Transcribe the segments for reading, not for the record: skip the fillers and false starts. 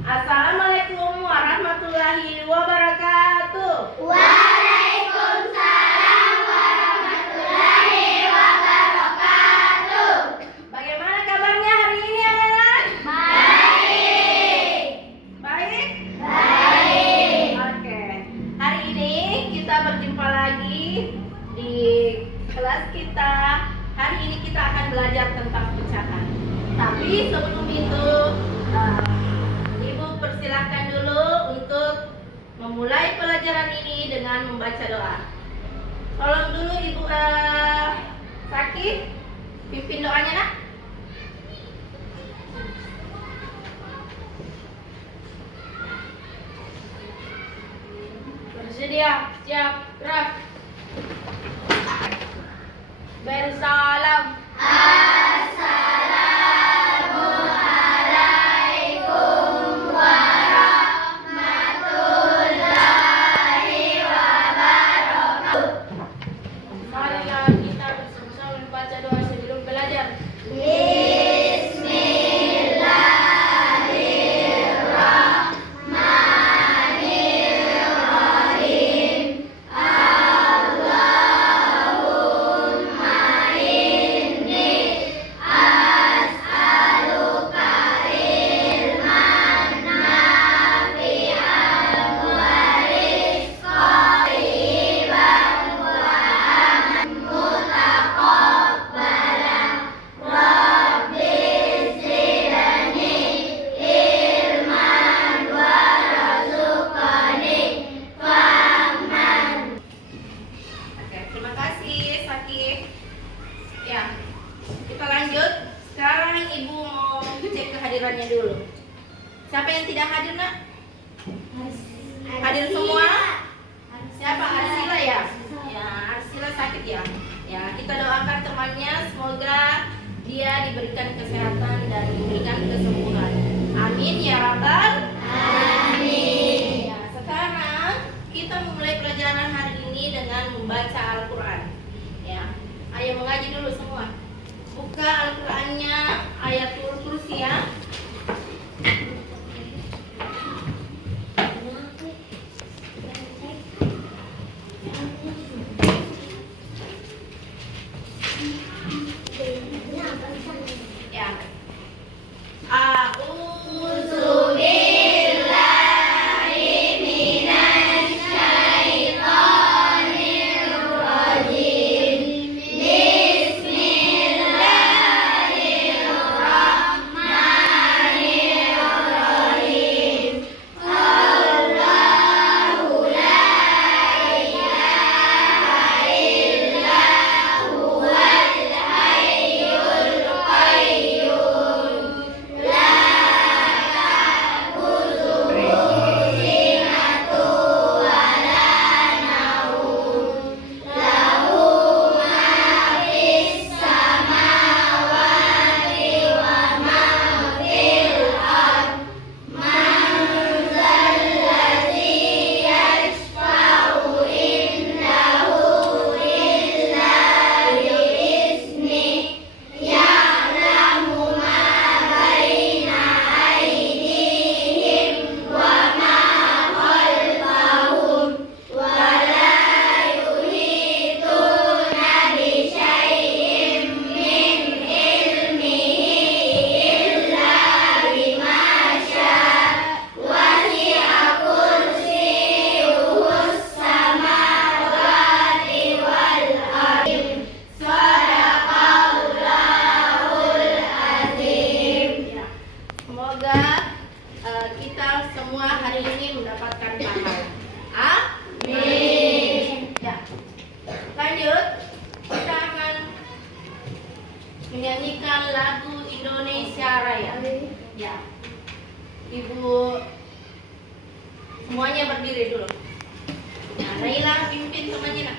Assalamualaikum warahmatullahi wabarakatuh. Waalaikumsalam warahmatullahi wabarakatuh. Bagaimana kabarnya hari ini anak-anak? Baik. Baik? Baik. Oke. Hari ini kita berjumpa lagi di kelas kita. Hari ini kita akan belajar tentang pecahan. Tapi sebelum itu, Ibu persilahkan dulu untuk memulai pelajaran ini dengan membaca doa. Tolong dulu Ibu Sakit, pimpin doanya nak. Bersedia, siap, gerak. Bersalam. Assalamualaikum warahmatullahi wabarakatuh. Marilah kita bersama-sama membaca doa sebelum belajar. Bismillahirrahmanirrahim. Allahumma inni as'aluka ilman nafi'an wa rizqan thayyiban wa amalan mutaqabbalan. Rabbi zidni ilman warzuqni fahman. Oke, terima kasih Sakit. Ya, kita lanjut. Sekarang Ibu mau cek kehadirannya dulu. Siapa yang tidak hadir nak? Hadir semua? Siapa? Arsila ya? Ya, Arsila sakit ya. Ya, kita doakan temannya semoga dia diberikan kesehatan dan diberikan kesembuhan. Amin ya rabbal. Amin. Ya, sekarang kita memulai pelajaran hari ini dengan membaca Al-Quran. Ya, ayo mengaji dulu semua. Buka Al-Qurannya Ayatul Kursi ya. Ya. A'udzu billahi minasy syaithanir rajim. Bismillahirrahmanirrahim. Allahu la ilaha illa huwal hayyul qayyum. La ta'khudhuhu sinatun wa la nawm. Lahu ma fis samawati wa ma fil ard. Man zalladzi yashfa'u indahu illa bi'idznih. Ya'lamu ma baina aydihim wa ma khalfahum wa la yuhituna bi syai'in min ilmihi illa bima syaa. Wasi'a kursiyyuhus samawati wal ardh. Shadaqallahul azim. Ya. Semoga kita semua hari ini mendapatkan pahala. Amin. Ya. Lanjut, kita akan menyanyikan lagu Indonesia Raya. Ya. Ibu semuanya berdiri dulu. Ya, Naila pimpin temannya nak.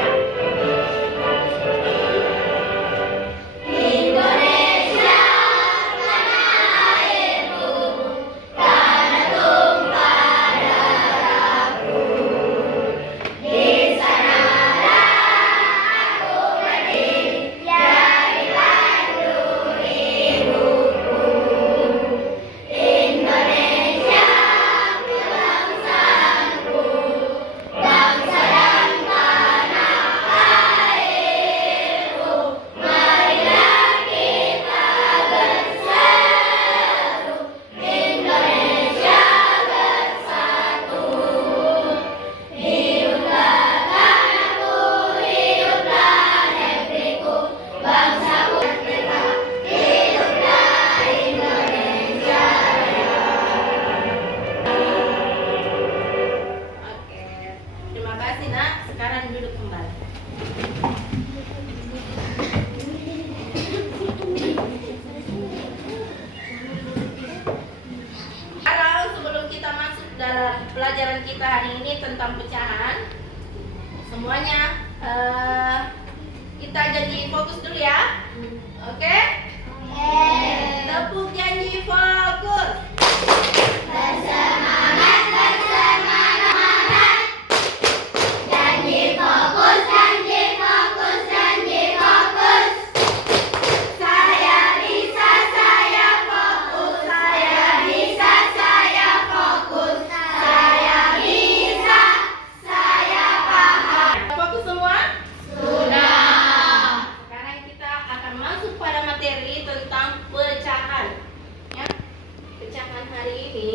Ya. Indonesia tanah airku, tanah tumpah pelajaran kita hari ini tentang pecahan. Semuanya kita janji fokus dulu ya. Oke? Tepuk janji fokus. Bersemangat, bersemangat. Janji fokus, janji fokus, janji fokus. Saya bisa, saya fokus. Saya bisa, saya fokus. Saya bisa, saya paham. Fokus semua? Sudah. Sekarang kita akan masuk pada materi tentang pecahan. Ya. Pecahan hari ini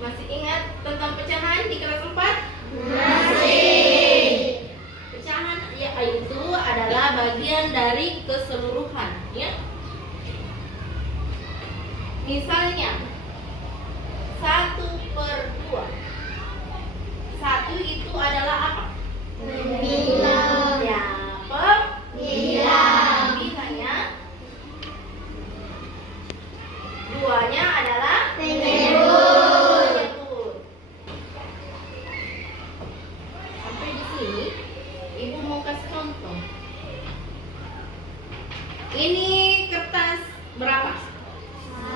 masih ingat tentang pecahan di kelas 4? Masih. Pecahan yaitu adalah bagian dari keseluruhan, ya. Misalnya 1/2. 1 itu adalah apa? Bilang. Ya, Bilang. bilangnya. 2-nya adalah Menyebut. menyebut. Sampai di sini, Ibu mau kasih contoh. Ini kertas berapa?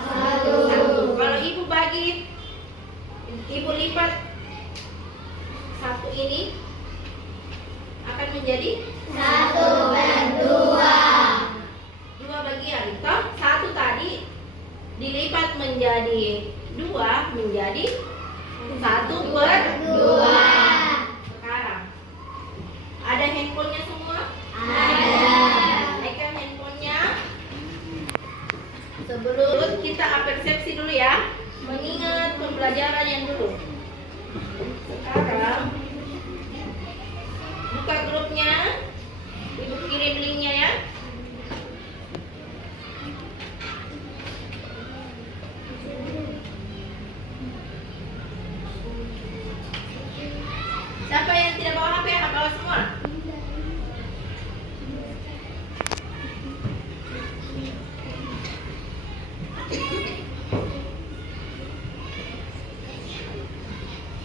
Satu. Kalau Ibu bagi, Ibu lipat satu ini akan menjadi 1/2. 2 bagian. Toh, 1 tadi dilipat menjadi 2 menjadi 1/2. Sekarang ada handphonenya semua? Ada. Naikkan handphonenya. Sebelum kita persepsi dulu ya, mengingat pembelajaran yang dulu. Sekarang buka grupnya, Ibu kirim linknya ya. Siapa yang tidak bawa HP, bawa semua.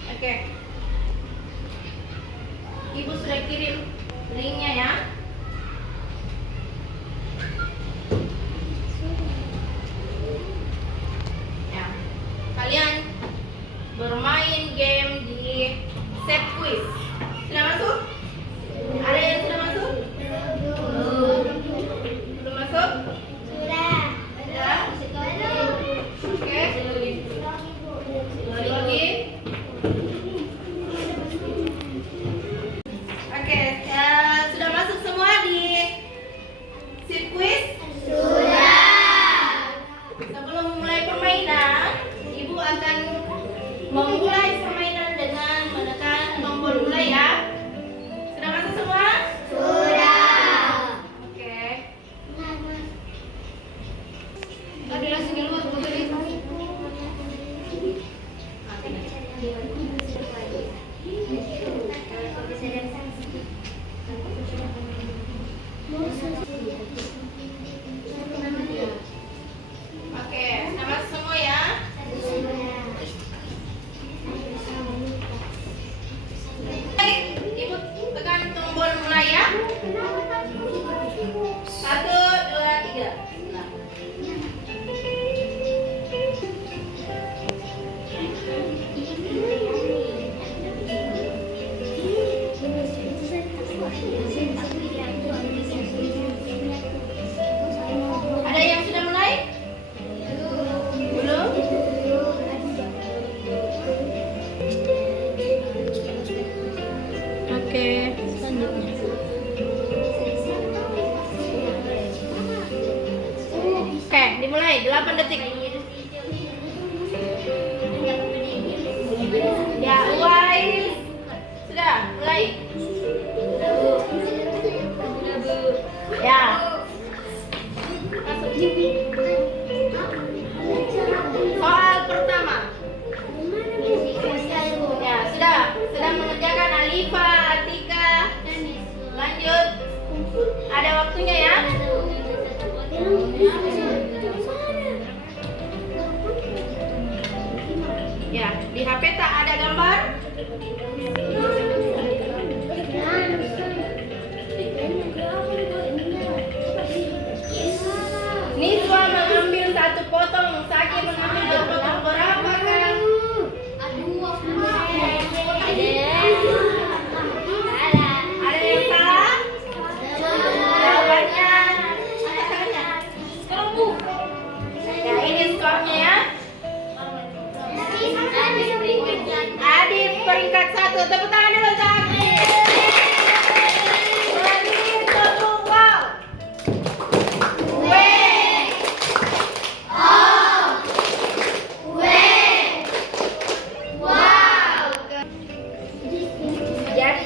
Oke. Ibu sudah kirim linknya ya. Ya. Kalian bermain game di set quiz. Sudah masuk? Ada yang sudah masuk? Belum masuk? Sudah. Sudah? Oke. Login. Oke, sudah masuk semua di set quiz? Sudah. Sebelum memulai permainan, Ibu akan memulai permainan dengan menekan tombol mulai ya. Sudah masuk semua? Sudah. Oke. Oke, sudah masuk semua ya. Baik, Ibu tekan tombol mulai ya. 1, 2, 3. Ada yang sudah mulai? Belum? Oke, selanjutnya. Oke, dimulai 8 detik. Ya, Wais. Sudah, mulai. Ya. Soal pertama. Ya, sudah mengerjakan Alifa, Atika. Lanjut. Ada waktunya ya.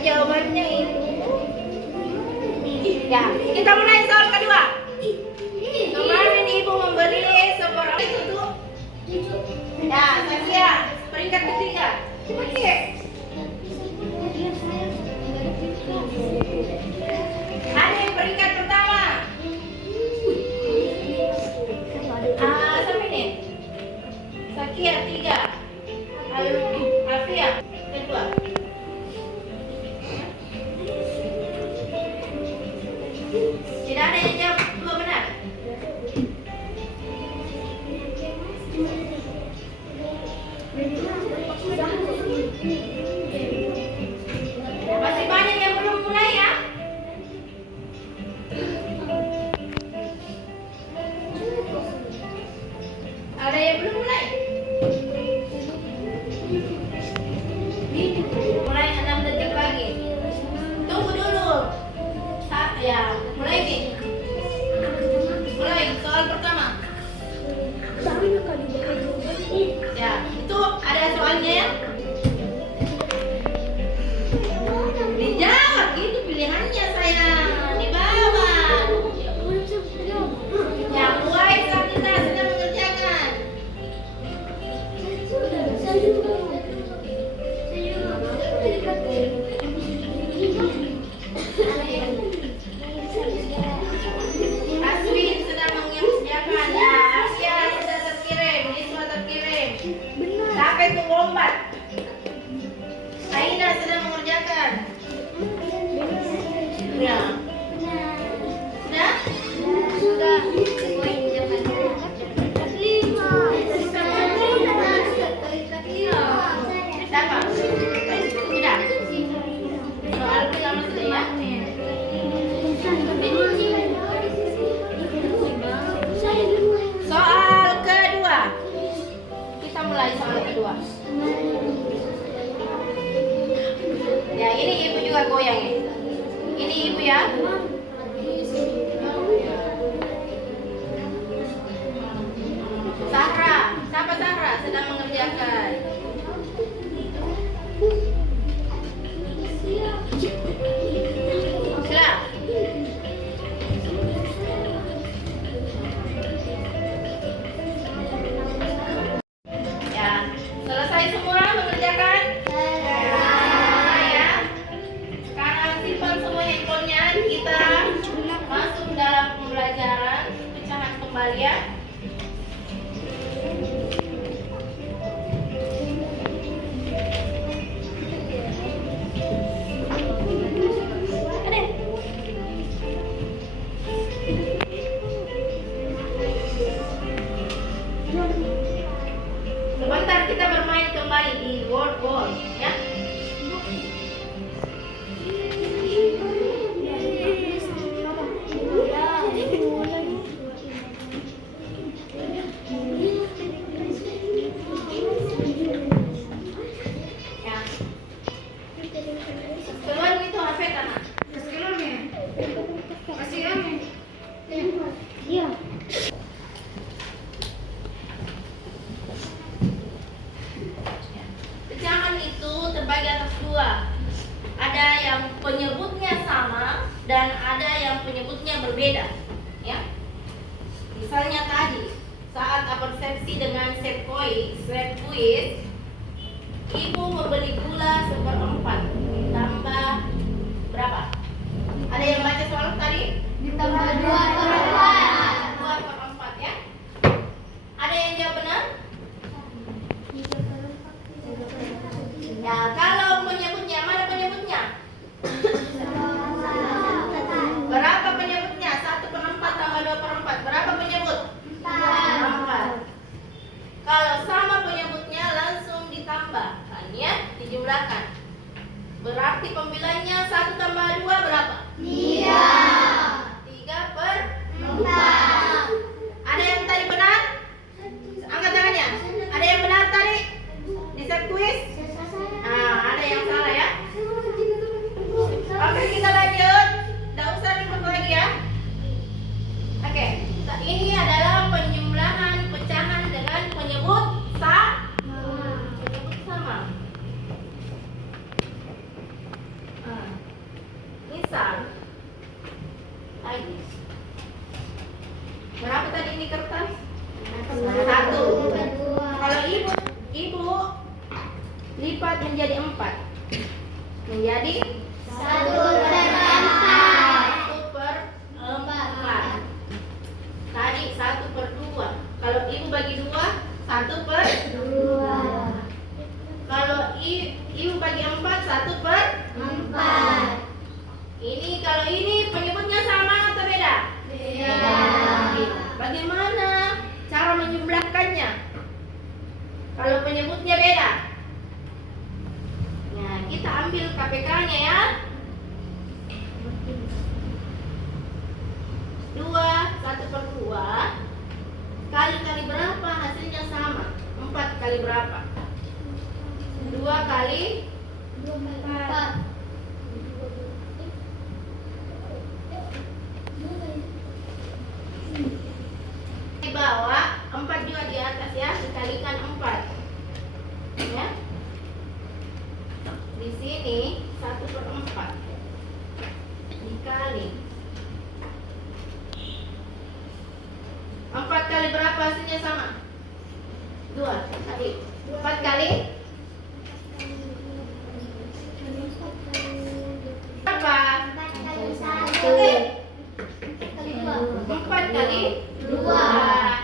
jawabannya itu. Ya, kita mulai soal kedua. Kemarin ibu membeli seberapa itu tuh? Ya, Saskia, peringkat ketiga. Oke. Ada yang peringkat pertama. Sampai nih. Saskia 3. Alfia kedua. Tidak ada yang jawab dua benar. Masih banyak yang belum mulai ya. Ada yang belum mulai? Mulai 6 detik lagi. Tunggu dulu. Ya, mulai nih. Mulai soal pertama. Ya, itu ada soalnya ya. Dijawab itu pilihannya sayang. Di bawah. Ya, mulai saat kita sedang mengerjakan. Aswin sedang mengerjakan. Ya, Asya sudah terkirim. Iswa terkirim. Sampai itu lompat. Aina sedang mengerjakan. Ya. Sudah? Siapa? Sudah. Soal pertama sudah ya. Soal kedua. Kita mulai soal kedua. Ya, ini ibu juga goyang ya. Ini ibu ya. Sahra, siapa Sahra sedang mengerjakan? Sila. Ya, selesai semua mengerjakan? Ya. Sekarang simpan semua handphonenya, kita masuk dalam pembelajaran pecahan kembali ya. Sebentar kita bermain kembali di word ball ya. Ya. Keluar itu HP tanah. Iya. Pecahan itu terbagi atas dua. Ada yang penyebutnya sama dan ada yang penyebutnya berbeda. Ya. Misalnya tadi saat absensi dengan set kuis, ibu membeli gula 1/4 ditambah berapa? Ada yang baca soal tadi? Ditambah 2/4. 2/4 ya. Ada yang jawab benar? Ya, kalau penyebutnya, mana penyebutnya? Berapa penyebutnya? 1/4 tambah 2/4. Berapa penyebut? 4. Kalau sama penyebutnya langsung ditambahkan ya, dijumlahkan. Berarti pembilangnya 1 tambah 2 berapa? 3/4. Ada yang tadi benar? Angkat tangannya. Ada yang benar tadi? Di set kuis? Nah, ada yang salah ya. Oke, kita lanjut. Tidak usah ribut lagi ya. Oke, ini adalah penjumlahan pecahan dengan penyebut sama. menjadi 1/4. 1/4. Tadi 1/2. Kalau ibu bagi 2, 1/2. Kalau ibu bagi 4, 1/4. Kalau ini penyebutnya sama atau beda? Beda. Bagaimana cara menjumlahkannya? Kalau penyebutnya beda. Nah, kita ambil KPK-nya ya. 2, 1/2 kali berapa hasilnya sama? 4 kali berapa? 2 kali 4. di bawah, 4 juga di atas ya, dikalikan 4 ya. Di sini 1/4 dikali 4 kali berapa hasilnya sama? 2 tadi. 4 kali berapa? 4 kali 2.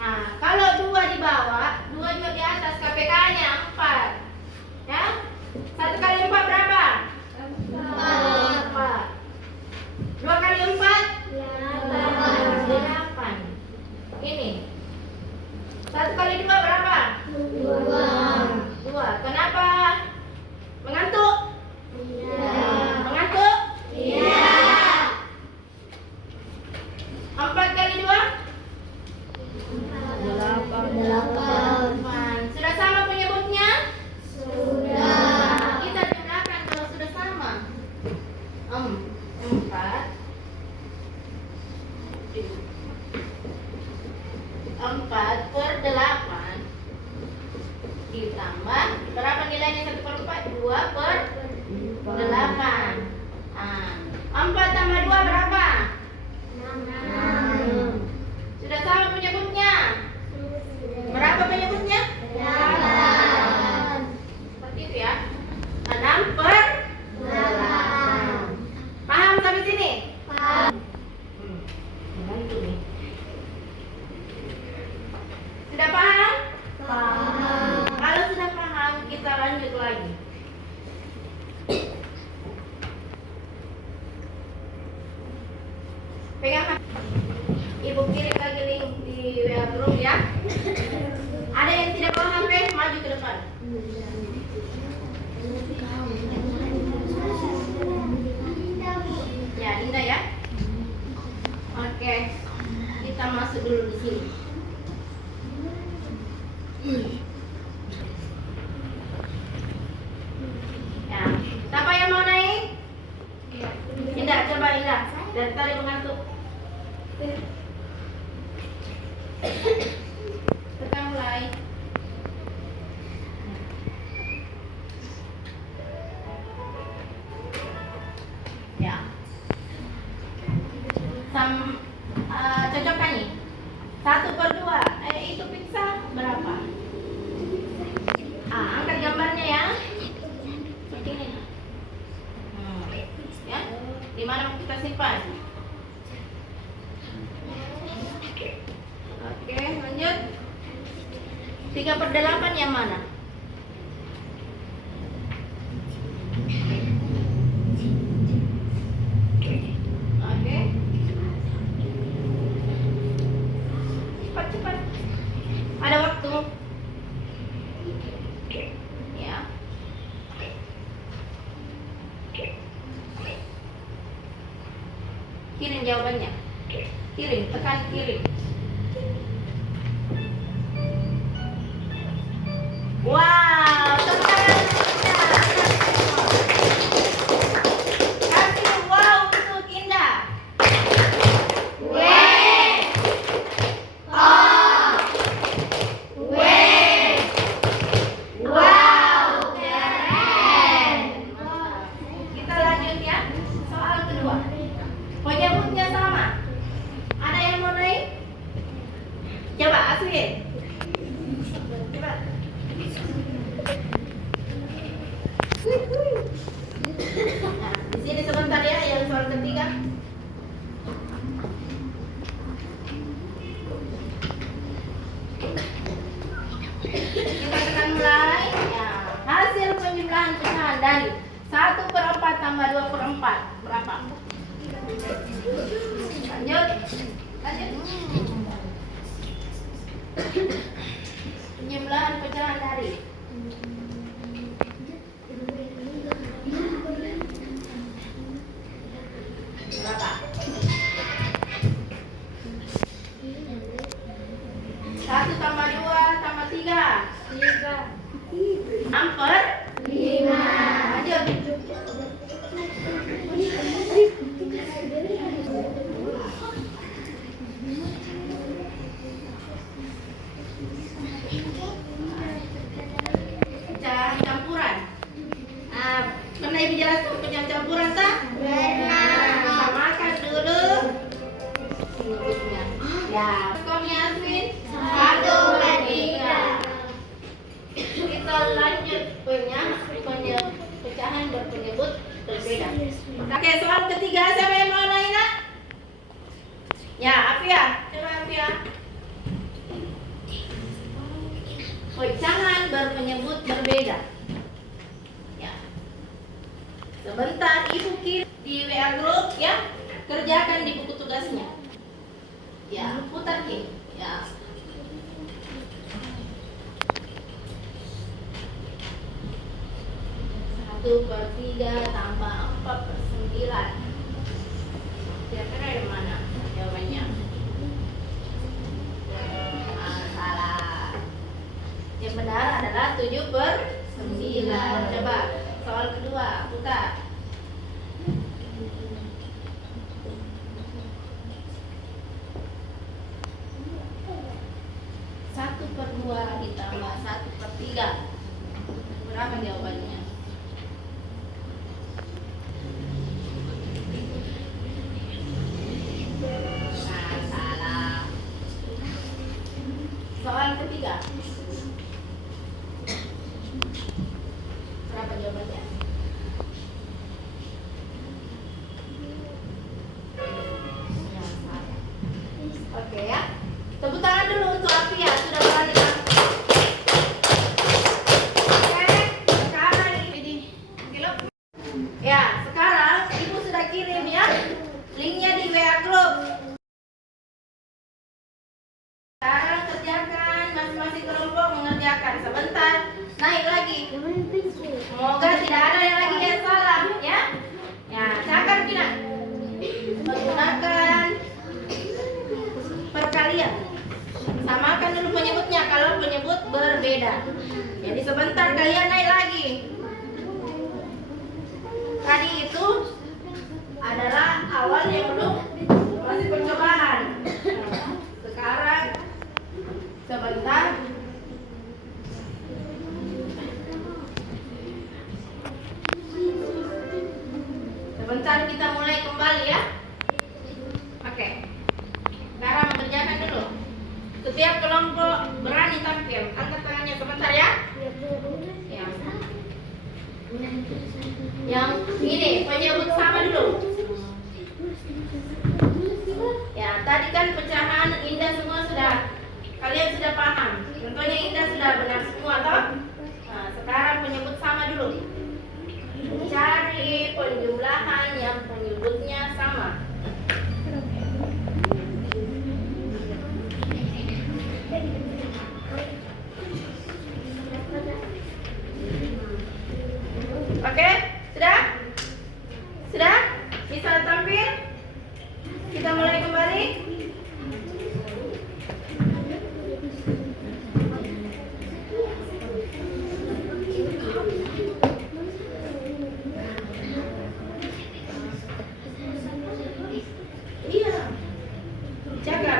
Nah, kalau 2 di bawah, 2 juga di atas, KPK-nya 4 ya. 1 kali 4 berapa? 4. 2 kali 4 8. Ini 1 kali 2 berapa? 2. Kenapa? Mengantuk? Mengantuk? 4 kali 2? 8. Sudah sama penyebutnya? Kita jumlahkan kalau sudah sama. 4/8 ditambah berapa nilainya 1/4? 2/8. 4 tambah 2 berapa? 6. Sudah sama penyebutnya? Berapa penyebutnya? 8. Seperti itu ya. 6/8. Paham sampai sini? Bantu nih. Sudah paham? Kalau sudah paham, kita lanjut lagi. Pegang. Ibu kirim lagi link di WA group ya. Ada yang tidak bawa HP, maju ke depan. Ya, Dinda ya. Oke. Kita masuk dulu di sini. Ya, siapa yang mau naik? Indah, coba Indah. Dari tadi mengantuk. Kita mulai. Ya. Cocokkan nih. 1/2. Itu pizza berapa? Angkat gambarnya ya. Seperti ini. Ya. Di mana mau kita simpan? Oke, lanjut. 3/8 yang mana? Oke. Cepat. Ada waktu. Ya. Kirim jawabannya. Kirim, tekan kirim. Wow, tepuk tangan Indah. Kasih wow untuk Indah. Kita lanjut ya. Soal kedua. Penyebutnya sama. Ada yang mau naik? Coba Aswin. Coba. tambah 2/4 berapa? Lanjut. Penjumlahan pecahan dari berapa? 1 tambah 2 tambah 3 5. Lanjut. Pecahan campuran. Pernah ibu jelaskan pecahan campuran tak? Samakan dulu penyebutnya. Ya, skornya Aswin 1/3. Kita lanjut pecahan berpenyebut berbeda. Oke, soal ketiga siapa yang mau nanya? Nak? Ya, Afia, coba Afia. Pecahan berpenyebut berbeda. Ya. Sebentar ibu kirim di WA group ya. Kerjakan di buku tugasnya. Ya, putar Ki. Ya. 1/3 tambah 4/9. Kira-kira di mana jawabannya? Salah. Yang benar adalah 7/9. Coba soal kedua, putar. 1/2 ditambah 1/3. Berapa jawabannya? Salah. Soal ketiga. Berapa jawabannya? Salah. Oke ya. Tepuk tangan dulu untuk Afia sudah berani. Oke, sekarang ini. Ya, sekarang ibu sudah kirim ya linknya di WA group. Sekarang kerjakan masing-masing kelompok mengerjakan. Sebentar, naik lagi. Semoga tidak ada yang lagi yang salah ya. Ya, silakan kita menggunakan perkalian. Samakan dulu penyebutnya kalau penyebut berbeda. Jadi sebentar kalian naik lagi. Tadi itu adalah awal yang belum masih percobaan. Sekarang sebentar. Sebentar kita mulai kembali ya. Oke. Sekarang mengerjakan dulu. Setiap kelompok berani tampil. Angkat tangannya sebentar ya. Yang ini penyebut sama dulu. Ya, tadi kan pecahan Indah semua sudah kalian sudah paham. Contohnya Indah sudah benar semua toh? Nah, sekarang penyebut sama dulu. Cari penjumlahan yang penyebutnya sama. Oke, sudah? Sudah? Bisa tampil? Kita mulai kembali. Iya. Jaga.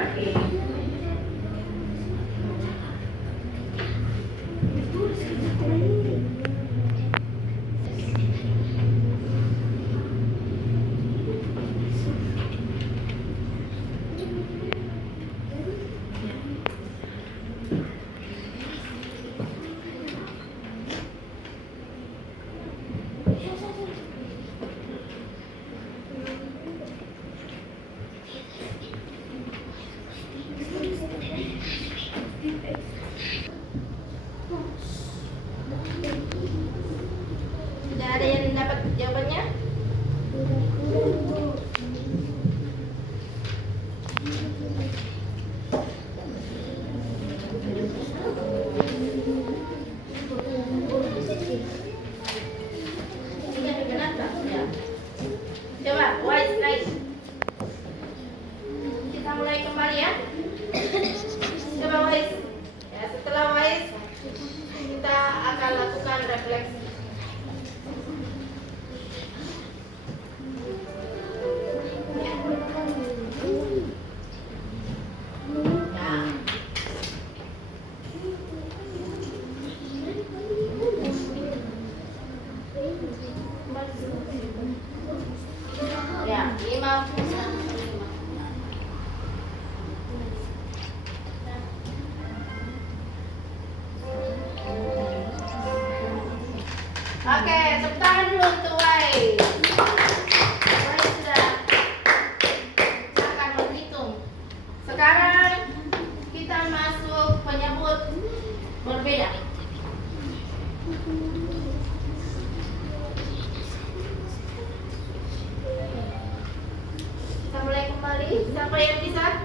Ada yang bisa?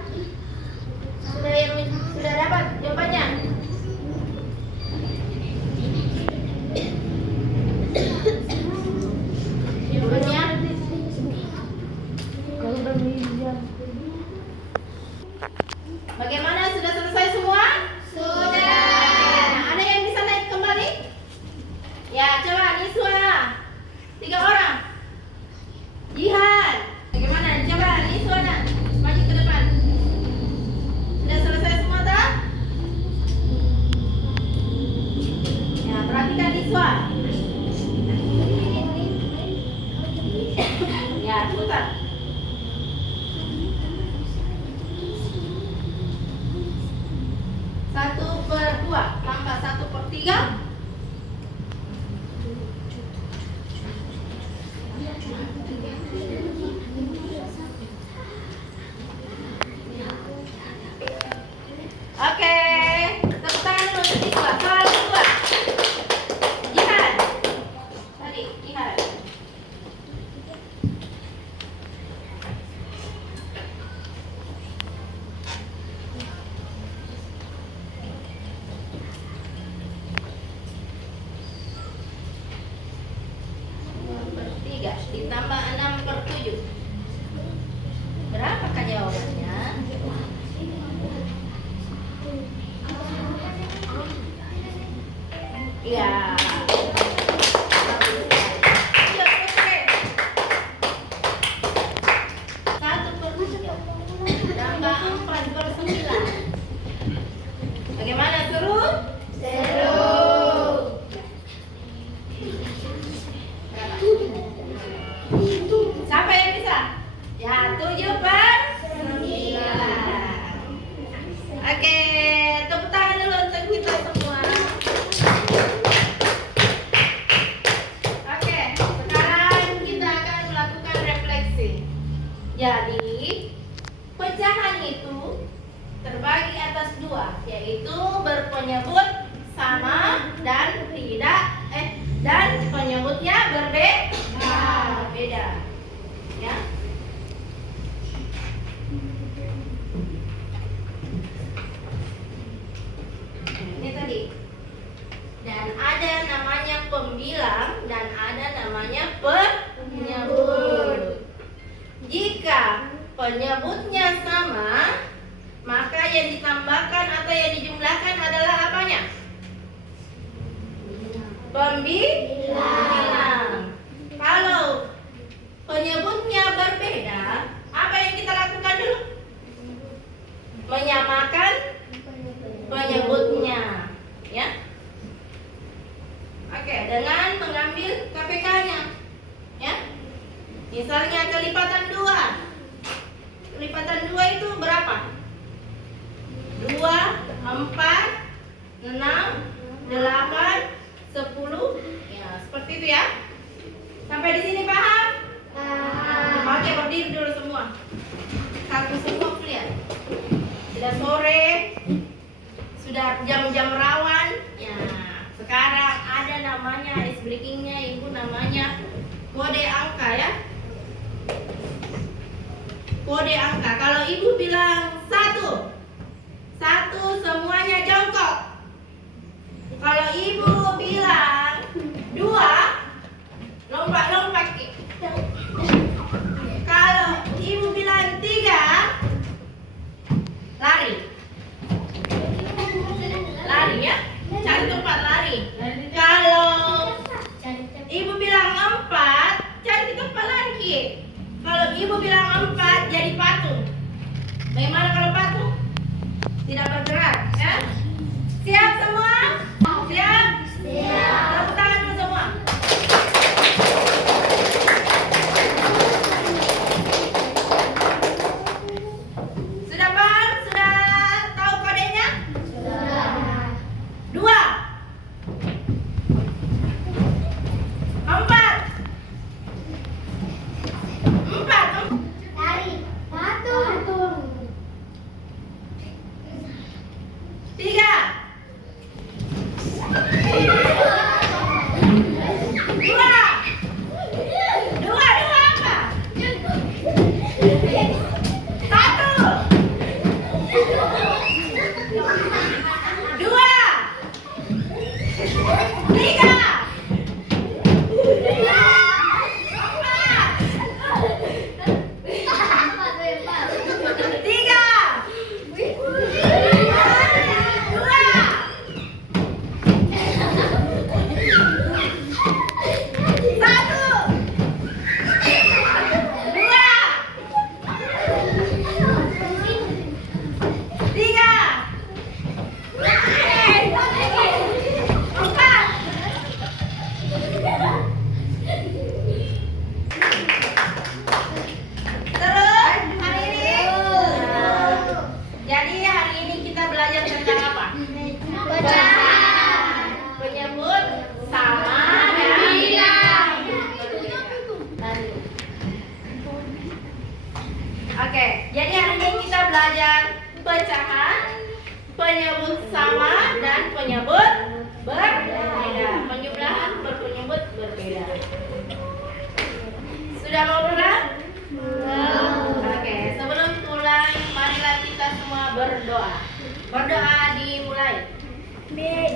Sudah dapat jawabannya? Jawabannya? Bagaimana? Sudah selesai semua? Nah, ada yang bisa naik kembali? Ya, coba Niswa. 3 orang. Jihan. Bagaimana? Coba Niswa nak maju ke depan. Sudah selesai semua tak? Ya, perhatikan Niswa. Ya, putar. Satu per 2 tambah 1/3. Oke, tepuk tangan dulu untuk Niswa. Soal kedua. Jihan. Tadi, Jihan. Tiga ditambah 6/7. Berapakah jawabannya? Iya. Iya, oke. 1/7 tambah 4/9. Bagaimana, seru? Siapa yang bisa? Ya, 7/9. Oke, tepuk tangan dulu untuk kita semua. Oke, sekarang kita akan melakukan refleksi. Jadi, pecahan itu terbagi atas 2, yaitu berpenyebut sama dan tidak, dan penyebutnya beda. Ya. Ini tadi. Dan ada namanya pembilang dan ada namanya penyebut. Jika penyebutnya sama, maka yang ditambahkan atau yang dijumlahkan adalah apanya? Pembilang. Kalau penyebutnya berbeda, apa yang kita lakukan dulu? Menyamakan penyebutnya, ya. Oke, dengan mengambil KPK-nya, ya. Misalnya kelipatan 2. Kelipatan 2 itu berapa? 2, 4, 6, 8, 10. Ya, seperti itu ya. Sampai di sini paham? Oke, berdiri dulu semua. Satu semua clear. Sudah sore, sudah jam-jam rawan. Ya, sekarang ada namanya ice breakingnya, ibu namanya kode angka ya. Kode angka. Kalau ibu bilang 1, semuanya jongkok. Kalau ibu bilang 2, lompat-lompat. Kalau ibu bilang 3, lari. Lari ya. Cari tempat lari. Kalau ibu bilang 4, cari tempat lari. Kalau ibu bilang 4, jadi patung. Bagaimana kalau patung? Tidak bergerak, ya? Siap semua? Siap? pecahan, penyebut sama, dan penyebut berbeda. Penjumlahan berpenyebut berbeda. Sudah mau pulang? Oke, sebelum pulang, marilah kita semua berdoa. Berdoa dimulai. Nah,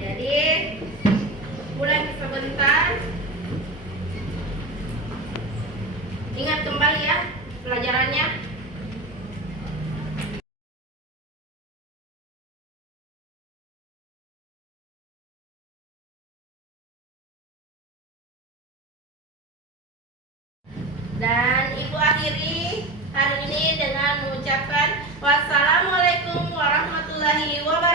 jadi mulai sebentar. Ingat kembali ya pelajarannya. Dan Ibu akhiri hari ini dengan mengucapkan wassalamualaikum warahmatullahi wabarakatuh.